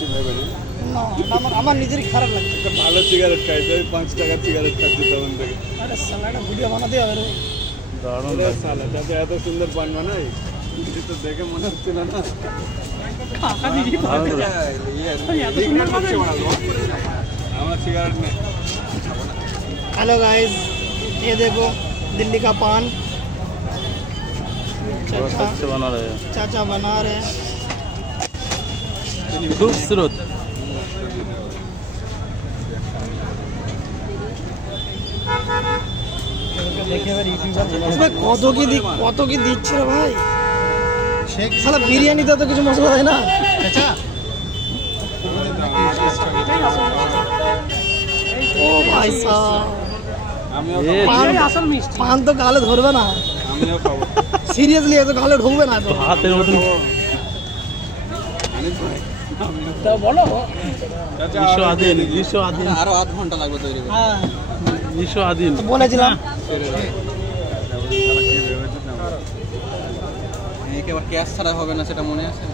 খাচ্ছি ভেবে না। না আমার নিজেরই খারাপ লাগছে। একটা ভালো সিগারেট খাইছে, ওই 5 টাকার সিগারেট খাচ্ছি তখন থেকে। আরে সালা একটা ভিডিও বানাতে হবে রে। দারুণ সালা, যাতে এত সুন্দর পান বানাই কিছু তো দেখে মনে হচ্ছে না। আমার সিগারেট নেই। हेलो गाइस, ये देखो दिल्ली का पान अच्छा बना रहे हैं, चाचा बना रहे हैं। खूबसूरत। इसमें কত কি দিচ্ছে রে ভাই? সালা বিরিয়ানিতে তো কিছু মশলা দেয় না। আচ্ছা ও ভাই সাহেব, পান তো গালে ধরবে না। আমিও খাবো। সিরিয়াসলি এত গালে ঢুকবে না তো। হাতের মতন তা বলো গ্রীষ্ম আদিন আরো আধ ঘন্টা লাগবে তৈরি করতে। হ্যাঁ গ্রীষ্ম আদিন বলেছিলাম। একেবারে ক্যাশ ছাড়া হবে না, সেটা মনে আছে।